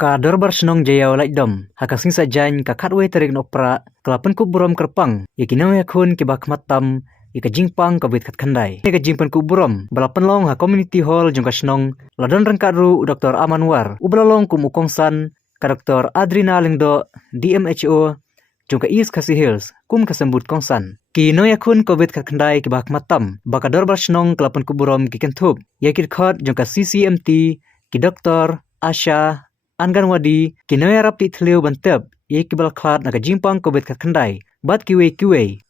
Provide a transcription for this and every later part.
Kadar bersenong jaya oleh dom, hakasing sajain kakatwe terik nopra, kelapan kuburom kerpang, yakinau yakun kibak matam, ika jingpang kabit kat kandai. Ika jingpan kuburom, balapan long ha community hall jongka senong, ladon rengkadru Dr. Amanwar, ubelalong kum ukongsan, ka Dr. Adrina Lingdo, DMHO, jongka East Khasi Hills, kum kasembut kongsan. Kino yakun kabit kat kandai kibak matam, bakador bersenong kelapan kuburom kikentup, yakir khot jongka CCMT, ki Dr. Asha, Anganwadi, kinoy rap ti thleu bantep, ye kibal klat naga jimpang kobet kat kandai, bat kiwe,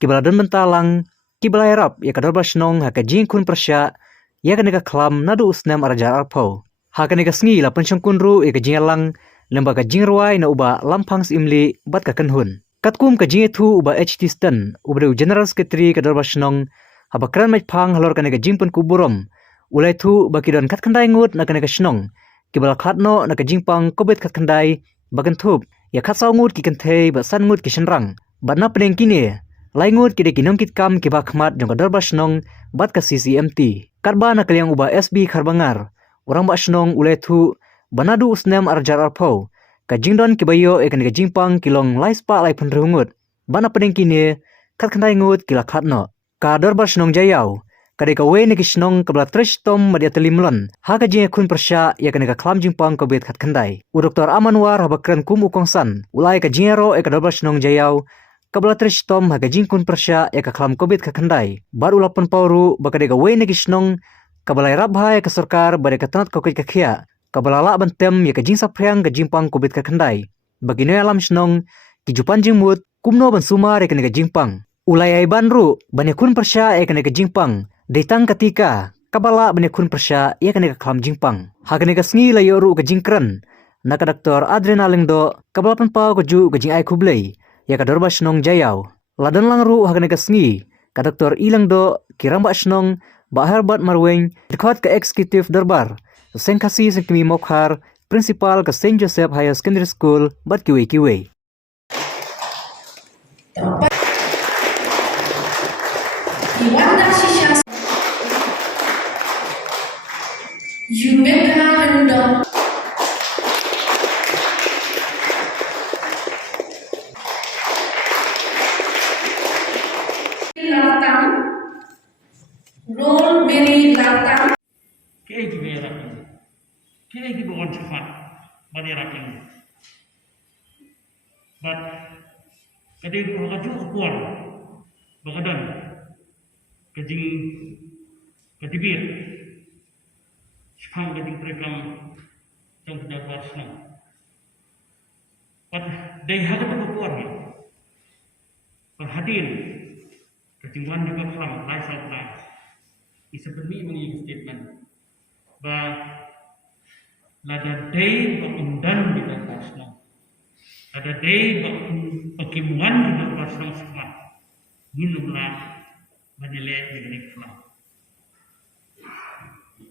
kibala don bentalang, kibala rap ye kador basnong haka jingkun persya, ye kanega klam nadu usnam arajar arpau. Haka nega sngi la pensyangkunru ye ka jingalang, lembaga jingruai na uba lampangs imli bat ka kenhun. Katkum ka jingetu uba HT Stan, ubrew General Secretary kador basnong, habakran pang halor kanega jingpun kuburom, ulai tu bakidon kat kandai ngut na kanega snong, kibala khatno na kajingpang kobet kat kandai bagan thup ya khatsau ngut ki kanthe ba san ngut ki senrang badna peneng kini lai ngut ki de kinong kit kam ki ba khmat jong kadar basnong bat ka CCMT karba na kalyang uba SB kharbangar orang basnong ulethu banadu usnem arjar arpau kajingdon ki bayo ekan kajingpang kilong lai spa lai penrungut bana peneng kini kat kandai ngut kila khatno kadar basnong jayau kadeka we ni kisnong kabla trish tom madia telimlon haga jing kun persya ya kaneka klam jingpang kobet khat khandai u Dr. Amanwar habakran kum ukongsan ulai ka jingero e kadar basnong jayau kabla trish tom haga jing kun persya ya ka klam kobet khat khandai bar ulapan pauru bakadeka we ni kisnong kabla rabha ya ka sarkar bare ka tanat kokit ka khia kabla la bantem ya ka jing saphriang ka jingpang kobet khat khandai bagino alam snong ki jupan jingmut kumno ban sumar ya kaneka jingpang ulai ai banru banyakun persya ya kaneka jingpang Datang ketika kabala benekun persya ia kena klam jingpang. Hakane ka sngi la yoru ka jingkran. Naka Dr. Adrina Lingdo kabala penpau ka ju ka jing ai kublei. Ya ka dorba snong jayau. Ladan langru hakane ka sngi ka Dr. Ilangdo kiramba snong ba Herbert Marweng dekat ka executive darbar. Sengkasi sengkimi mokhar principal ka St. Joseph Higher Secondary School bat kiwe. Roll very latang. Kaya raking. Kaya bukan cepat bani raking. But kadang berkaju kuat, berkadan, kajing kadibir, sepang kajing perekam yang tidak bersama. But dari hal itu kuat ni, perhatian kajing wan juga kelam, lifestyle plan. Seperti mengikat statement bahwa lada day berundan di dalam pasang, lada day berkimuan di dalam pasang sekolah, minumlah menilai dengan ikhlas.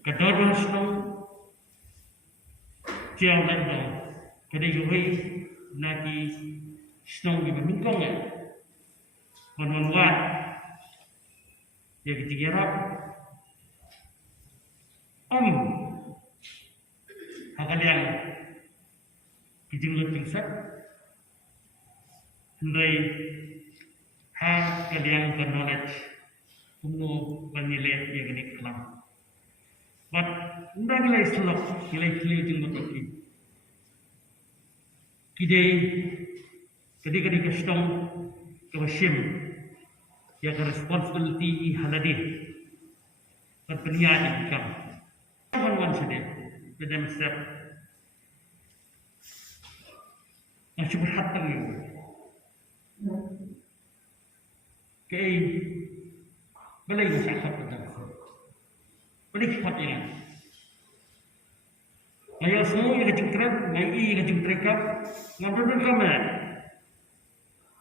Kedua pasang jauh lagi, kedua lagi senang di bengkongnya, menolak yang ketiga rap. Hal yang kijing sat, hendai hal yang knowledge, umum penilai yang ini kelam. But unda nilai selok, nilai jing betul. Kidai ketika dikasih kewasim, ya ke responsibility haladih, berpeniagaan ikam. One sedih, beda step. Masih berhati ni. Kei, balai masyarakat pada. Balai hati ni. Ayah semua yang kejengkret, yang kejengkrekap, ngabur berkamera.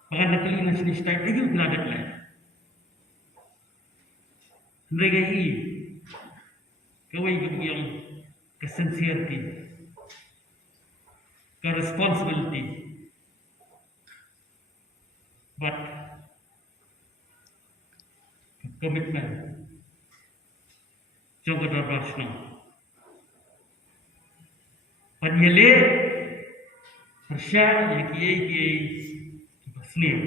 Bahkan nak kali nasi nistai itu belajar lagi. Mereka ini. Kawai yang ke-sincerity, ke-responsibility, but commitment. Jangka terbasna. Penyele Persya ya kiai basnia.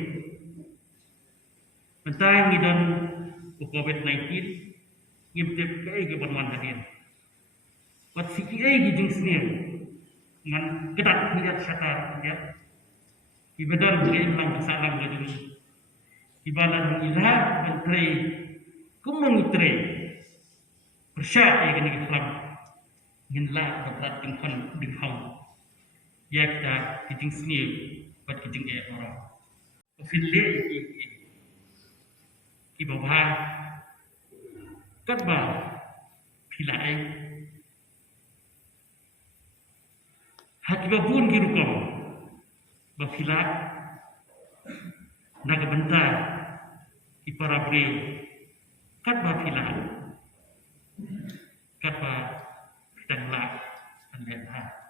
Bentang ngidon COVID-19 ngimtip kiai ke perman hadir. Wat si kiai gijung snia ngan kedat melihat syakar ya. Ibadar kiai lang kesalam gajung. Ibalan ilah menteri kumung itre. Persya ya kini Islam. Nginlah berat dingham. Ya kita kijing snia buat kijing orang. Ofile Ibabha Kadba Pilai Hakibabun Girukom Bafila Nagabanta Iparabre Kadba Pila Kadba Pitangla and Lenha.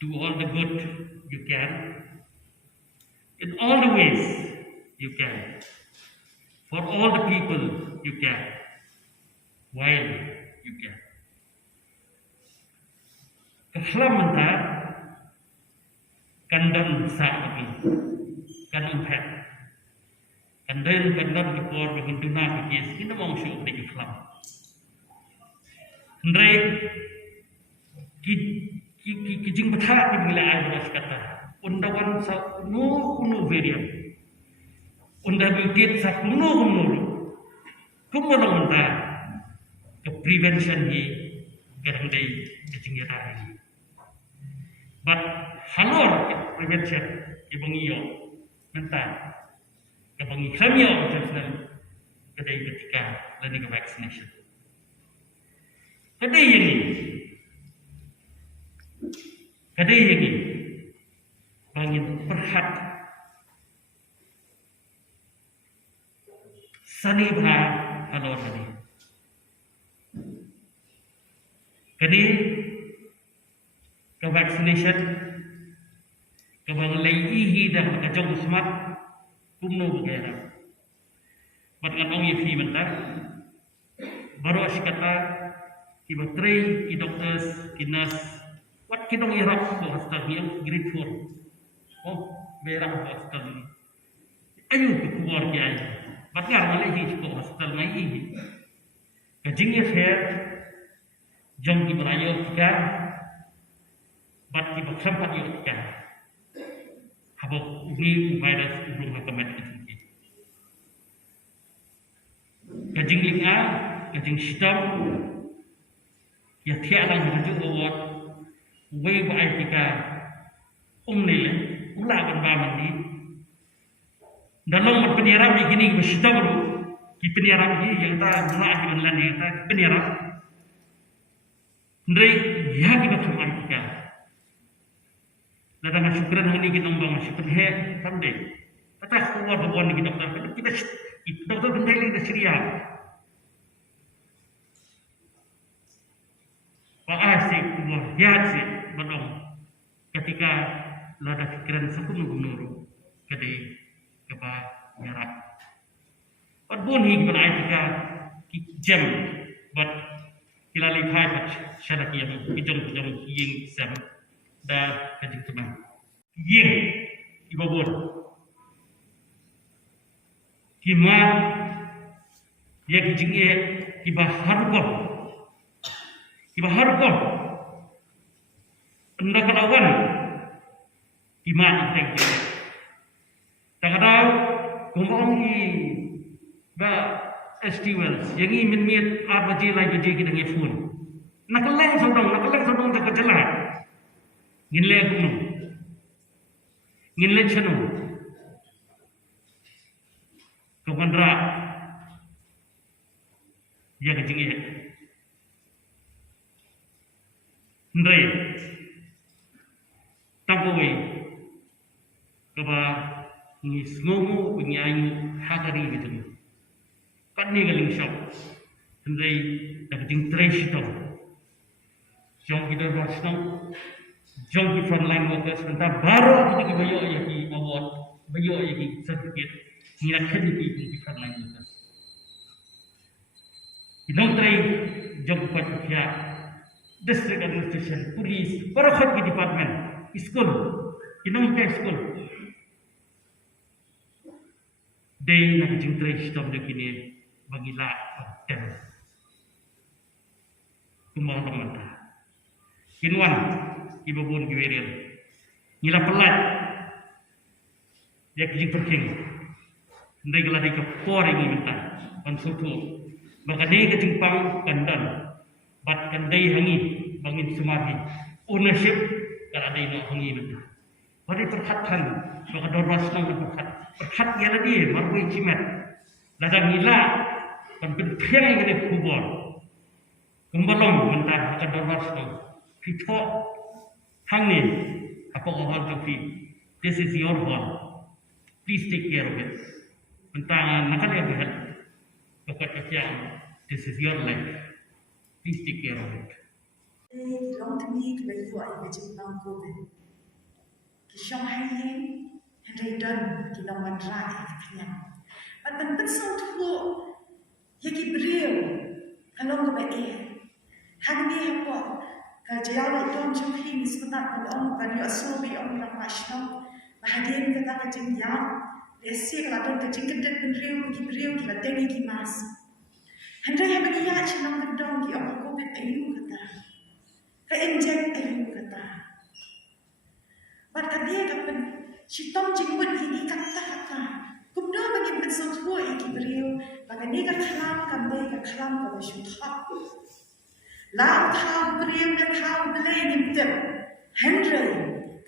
Do all the good you can in all the ways you can. For all the people you can, while you can. Kekhlam mentah, kandang sahabi, kandang pet, kandang kepor dengan dunia kekis, kita mau syuk di kekhlam. Hendai kijing betah di wilayah beras kata, undawan sa unu varian. Unda bukit sa kuno kumulong unda ke prevention ni kerandai kejingirah. But halor prevention ibang iyo mentah ibang ikhamyo international kedai ketika learning vaccination. Kedai ini bangin perhat Sani bha halor tadi. Kini ke vaccination ke bang laihi dah kacau smart kumno bagaimana. Matkan orang yang mentah baru asyikata ki bakteri ki doctors ki nurse wat kinong irap ko hospital yang grade 4. Oh, berang hospital ni. Ayo ke keluar kiai. Batgar malai cukup hospital mai ini. Kajingnya fair, jom di Melayu kita, bat di Baksampat yuk kita. Habok ini virus belum hakimat itu. Kajing linga, kajing sitam, ya tiada yang hancur awat, wei baik kita, nilai, ulah berbaman ni. Dalam penyiaran begini bersyukur di penyiaran ini yang tak mulai dengan yang tak penyiaran. Ndai ya kita semua kita. Dalam syukuran ini kita membangun syukur he sampai. Atas keluar bawa ni doktor kita doktor kendali kita seria. Pak Asik keluar ya sih benar. Ketika lada pikiran sekutu menurut kedai kepa merah. Adbun hing berai tika jam but kilali phai pat syarat yang kijong ying sam da kajing teman. Ying ibabun. Kiman ya kijing e kibaharkom. Anda kelawan kiman tek. Takadaw kumong ba ST Wells yang ini minit apa je lagi je kita ngefun. Nakaleng sodong tak kejelah. Ginle kuno. Ginle chanu. Kemandra ya kejingi. Ndai takowe kaba ni ngomo penyanyi hakari gitu. Kan ni galing shop. Ndai naging trash to. Jom kita bersama jom di frontline workers entah baru kita bayo yaki award bayo yaki certificate ngira kedi di frontline workers. Inong try jom pat district administration, police, para khad ki department, school Kinong ke school. Day na jingtre stop de kini bagila ten. Kumang manta. Kinwan ibabun giweril. Nila pelat. Ya kijing perking. Ndai gala dai ka pore ngi minta. Pansutu. Maka dai ka jingpang kandan. Bat kandai hangi bangin sumahi. Ownership kala dai no hangi minta. Pada perkhatan, maka dorwas nang perkhat. Perkhat ya lagi, marwai cimet. Ladang nila, kan penting ini kubur. Kembalong mentah maka dorwas nang. Pito, hang ni, apa orang topi. This is your hall. Please take care of it. Mentah nakal ya behat. Bakat kesiang, this is your life. Please take care of it. Long to me to be you are getting on COVID. Kisah hari Henry Dunn di nomor terakhir katanya. But betul tu, yang Ibrahim kalau kebaik, hari ni apa? Kerja awak tu macam ni sebentar pada bagi asubi orang ramai. Bahagian kata kerja yang lesi kalau tu kerja kedai Ibrahim kita tengi kimas. Henry yang bagi ya cina kedong ki orang COVID ayu kata, keinjek ayu kata. Maka dia kapan Citong jingkut ini kata-kata. Kumdo bagi betul tua iki beriu. Bagi ni kelam kambing kelam kalau syuhat. Lau tahu beriu dan tahu belai nimtem. Henry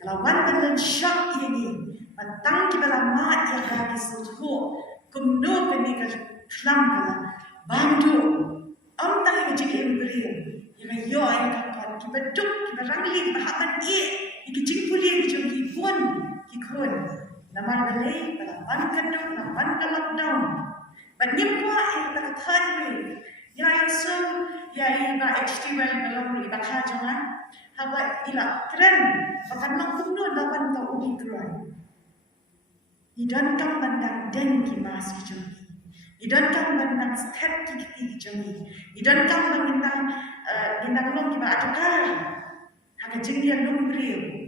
kalau wan belen syak ini. Batang kibala mat yang bagi sulhu. Kumdo bagi kelam kala. Bandu. Om tak yang jadi beriu. Yang yo yang kapan kibaduk kibarangli kibahaman Iki jingpuli iki jong kipun kikun. Naman balay palaban kadong naman ka lockdown. Banyim ko ay takatan rin. Ya so ya iba HTML belum iba kajangan. Haba ila keren. Bakan noktuno laban ta Omicron. Idan kang bandang den kimas kijong. Idan kang bandang step kiki kijong. Idan kang bandang long kiba atukar. Haka jingyan nung beriu.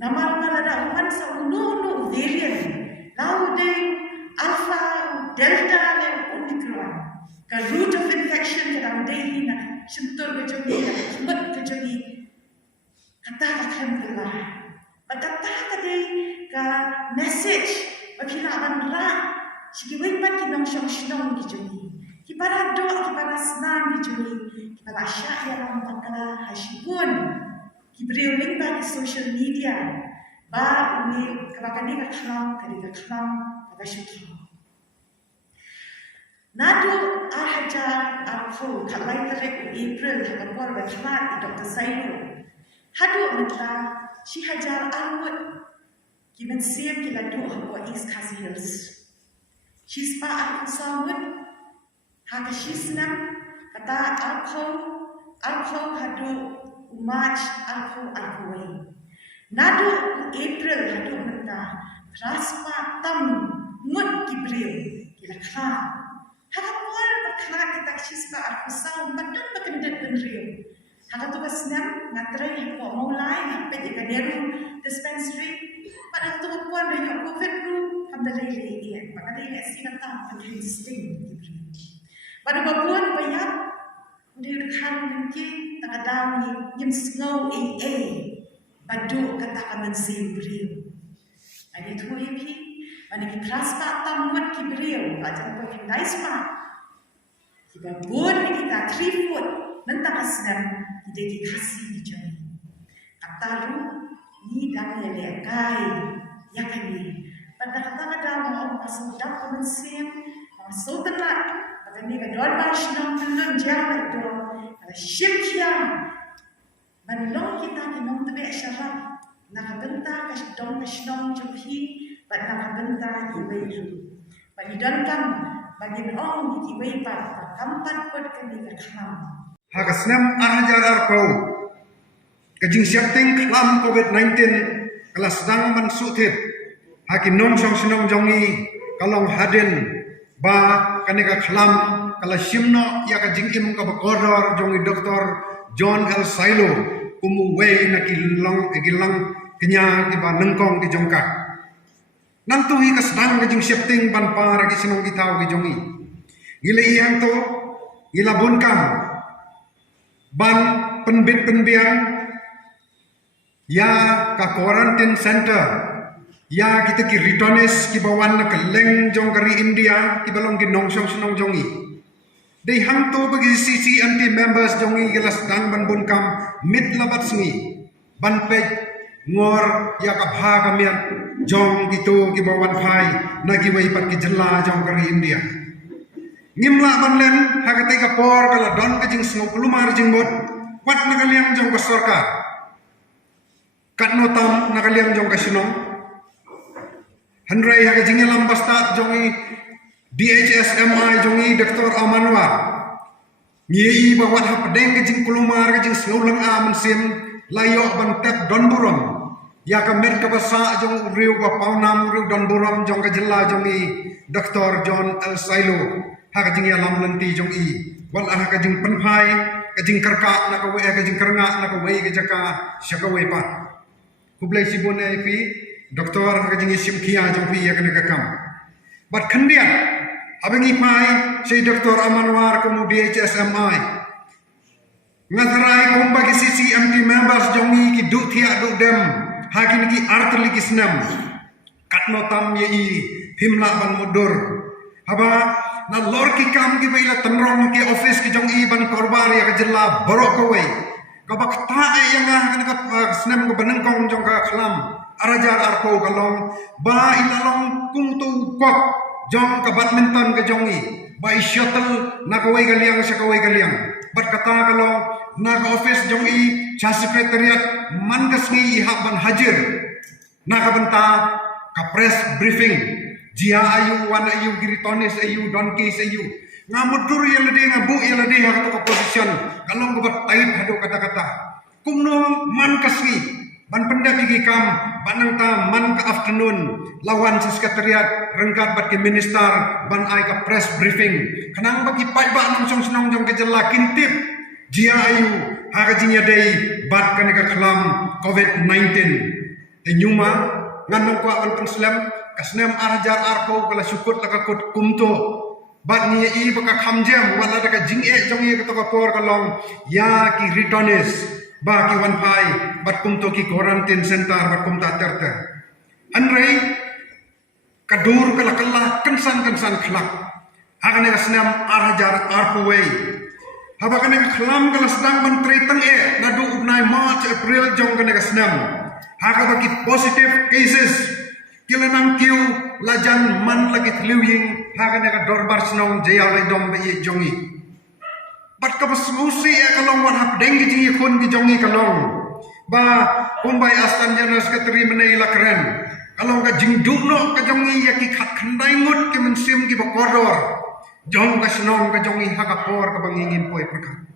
Nama malada uman sa uno variant. Laude alpha delta le omicron. Ka root of infection kadang dehi na symptom kejadi na kumat kejadi. Kata kembala. Kata kade ka message bakila bandra. Sige wipat kinong syong kejadi. Kipara doa kipara senang kejadi. Kipara syah yang takala hasibun. Ibrahim link bagi social media, ba ini kebakan ni kelam, kata syukur. Nadu ahajar aku kalai tarik April hapor berkelat Dr. Sailo. Hadu mentla si hajar almut kimen siap kila do hapor East Khasi Hills. Si spa aku samut haka si senang kata aku hadu March aku way. Nadu April hadu menta raspa tam ngut Ibrahim kila kha. Haka por bakla kita sispa aku saw badan bakendet benriu. Haka tu basnam ngatrai hako maulai hape di kaderu dispensary. Pada tu puan dari COVID tu kamdalai lagi. Maka dia lesi kata pakai sting Ibrahim. Pada babuan bayar dia kan mungkin tak ada yang snow badu kata kaman Ibrahim. Ada tu ipi, ada kita raspa tamuat Ibrahim, macam apa kita ispa. Kita buat kita 3 foot, nanti kasih kita dikasih dijadi. Kata lu ni dah lekai, ya kan ni. Pada kata mau masuk dak kaman masuk telat. Ni kador bash nang tulun jalan itu, ada syirkian. Manlong kita kinong tabi syarat, nakabenta kasdong kasdong jumhi, pat nakabenta iwayu. Panidan kam, bagin ong iway pat, kampat pod kami kakam. Hakasnam ahajar arko, kajing syakting klam COVID-19 kelas dang mansutit, hakin nong song sinong jongi kalong haden. Ba kaneka klam kala simno ya ka jingim ka bakodor jongi Dr. John L. Sailo kumu we na kilang kenya ki ba nengkong ki jongka nantu hi kasdang ke jing shifting ban par ki senong ki tau ki jongi gile yang to gila bunkam ban penbit penbiang ya ka quarantine center ya kita ki returnes ki bawan na keleng jong kari India ki balong ki nongsong senong jongi dei hang to bagi sisi anti members jongi gelas dang ban bunkam mit labat sngi ban pej ngor ya ka bha ka mian jong gitu ki bawan phai na ki wei pat ki jella jong kari India ngimla ban len ha ka te ka por kala don ka jing sno kulumar jing bot wat na kaliang jong ka sarkar kat no tam na kaliang jong ka sinong handrai ha ka jing lam basta jongi DHSMI jongi Dr. Amanwar nyi ba wat ha pedeng ka jing kulumar ka jing sno lang a man sim layo ban tep don burom ya ka mer ka basa jong riu ba paunam riu don burom jong ka jella jongi Dr. John L. Sailo ha ka jing ya lam lanti jong i wal ha ka jing penphai ka jing karka na ka we ka jing karnga na ka we ka jaka syaka we pa kublai sibon ai pi Dr. ha ka jing isim kia jong pi ya ka kam bat khandian abangi pai sei Dr. Amanwar ko mu DHSMI ngatarai kong bagi sisi anti members jongi ki duk thia duk dem hakin ki artli ki snam katno tam ye i himla ban mudur haba na lor ki kam ki baila tanrong ki office ki jongi ban korbar ya ka jella borok ko we ka bak ta e yang kan ka snam ko baneng kong jong ka khlam arajar arko kalong ba ilalong kung tu kok jong ka badminton ka jongi ba shuttle na ka we galiang sa ka we galiang bat kata kalong na ka office jong i cha secretariat man kasngi ihap ban hajir na ka banta ka press briefing jia ayu wan ayu giritonis ayu donkis ayu ngamudur ya lede ngabu ya lede ha ka position kalong ko bat tait hado kata-kata kumno man kasngi ban pendak gigi kam banang ta man ka afternoon lawan sa sekretariat rengkat bat ke minister ban ai ka press briefing kanang bagi pai ba nong song senong jong ke jela kintip jia ayu ha ka jinya dei bat ka ka khlam covid-19 te nyuma nganong ko an penslam kasnem arjar arko kala syukut la ka kut kumto bat ni i baka khamjem wala da ka jing e jong ye ka to ka por kalong ya ki returnes ba ki wan pai bat kumto ki quarantine center bat kumta terter anrei kadur kala kala kensan khlak hakane kasnem arjar arko wei haba kane khlam kala sedang menteri teng e nadu upnai March April jong kane kasnem haka baki positive cases kilanang kiu lajan man lagi tliwing haka ne ka dorbar snong jaya lai dom be jongi bat ka basmusi e kalong wan hap dengi jingi khun ki jongi kalong ba kumbai astan jana sekretari menai lakren kalong ka jingdukno ka jongi ya ki khat khandai ngut ki mensim ki bakodor jong ka snong ka jongi haka por ka bangingin poi perka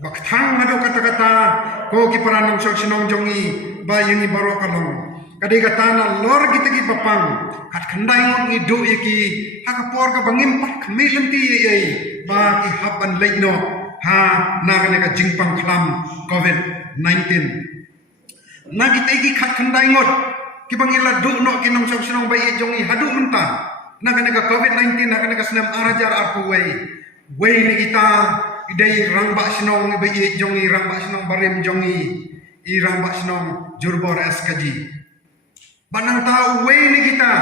bak thang ado kata-kata ko ki paranong sok sinong jongi ba yungi baro kalong kadai kata na lor kita ki papang kat khandai ngot ni do iki haka por ka bangim pat khmi lenti ye ba ki haban leino ha na ka jingpang khlam covid-19 na kita ki khat khandai ngot ki bangila do no ki nong sok sinong ba ye jongi hadu menta na ka covid-19 na ka senam arajar arpu wei ni kita idai rangba sinong bayi jongi rangba sinong barim jongi i rangba sinong jurbor SKG banang ta we ni kita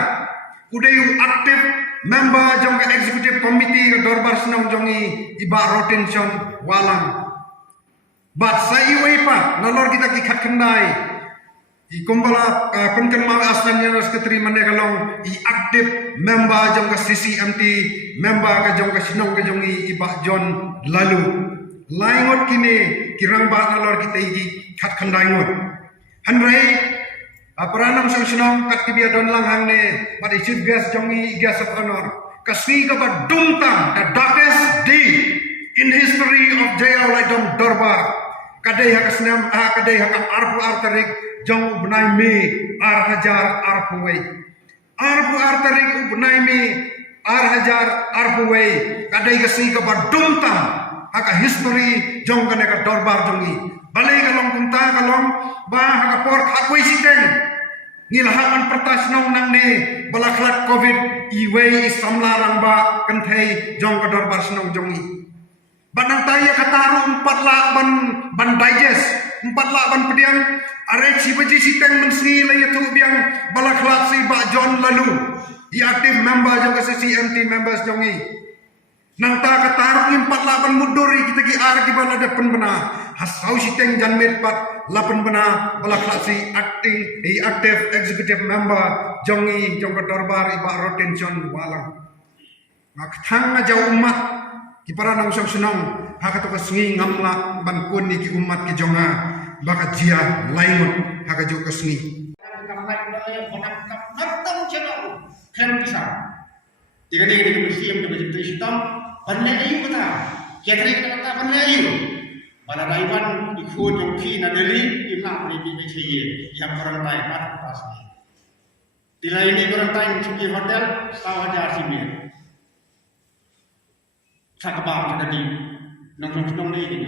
udai aktif member jong executive committee dorbar sinong jongi iba rotation walang bat sai we pa nalor kita ki khat khandai i kumbala penken ma aslan yang sekretari mane kalong i aktif member jong ka CCMT member ka jong ka sinong ka jongi iba John lalu laingot kini kirang ba nalor kita igi khat khandai ngot hanrei aparanam sang sinong kat kibia don lang hang ne but chief guest jongi guest of honor kasni ka ba dumtam the darkest day in history of Jaya Laidom Darbar kadai ha kasnam kadai ha arpu artarik jong benai me hajar arpuwei arpu artarik benai me hajar arpuwei kadai kasni ka ba dumtam haka history jong kane ka dorbar jongi balai kalong kunta kalong ba haka por khatwei siteng ngilhangan pertas nong nang ne balaklat covid iwei isamla rangba kenthei jong ka dorbar snong jongi banang taya kataru 4 lak ban digest 4 lak ban pediang are si baji siteng mensi laya tu biang balaklat si ba John lalu i aktif member jong ka CMT members jongi nang ta kataru 4 lak ban muduri kita ki ar ki bala depan bena hasau siteng janmet pat lapan bena balaklat si aktif executive member jongi jong ka dorbar iba rotension walang mak thang aja umat ki para nang song senong haka to kasngi ngamla ban kun ni ki umat ki jonga baka jia laingot haka jo kasngi tiga ni museum de Kristam banne ayu kata kiatri kata banne ayu bala daiwan ikut jongki na Delhi imna ni bi cheye yang orang tai mat pas ni dilai ni orang tai cuki hotel sawajar simir sakabang ada di nong ni ni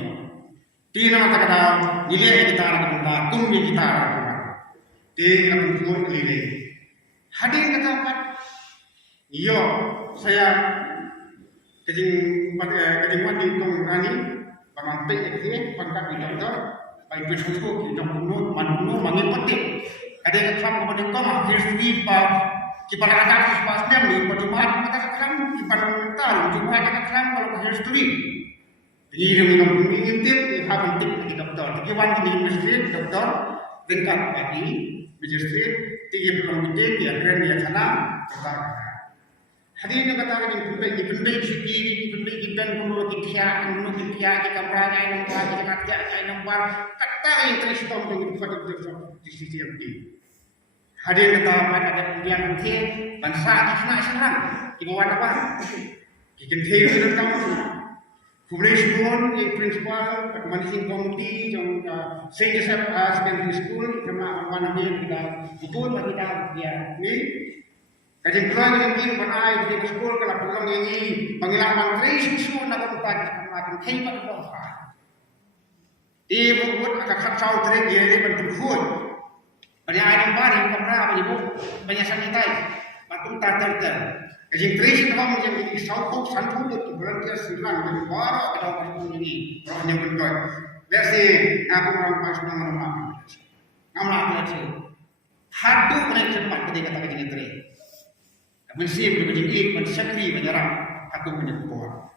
tina kata kata nilai kita nak kita tumbi kita di nak ikut nilai hadir kata apa iyo saya kejing mati tong rani pamantik ini pangkat di dokter baik betul di dokter manunu mangin penting ada yang kelam kepada kau history pa kipara atas pasnya ni perjumpaan kata kelam kipara mental perjumpaan kata kelam kalau history ini minum intip ha penting di dokter tiga di masjid dokter tingkat pagi masjid tiga belum penting ya keren ya sana dokter hadin kata ni pendai siki pendai gidan kuno kitya di kamarnya yang kuat di kerja yang bar kata yang teristom dengan pada di sisi yang di hadin kata pada yang ke bangsa di sana serang di bawah apa bikin theo sudah kamu Kublai School yang principal managing committee yang secondary school sama apa namanya kita betul bagi kita ni kajing keluar dengan kiri panai di sekolah kalau pulang ini panggilan menteri susu nak tempat kemarin hebat dosa. Di buat agak kacau terus dia ini bertujuan. Banyak ayam baru kamera banyak banyak sanitai patung tater. Kajing terus kamu yang ini sauku santu itu berarti silang dari baru kita pasang ini rohnya berdoa. Biasa aku orang pasang nama lagi. Hadu mereka cepat ketika kata kajing terus. Mesti berjengik, mensyakri, menyerang aku punya kekuatan.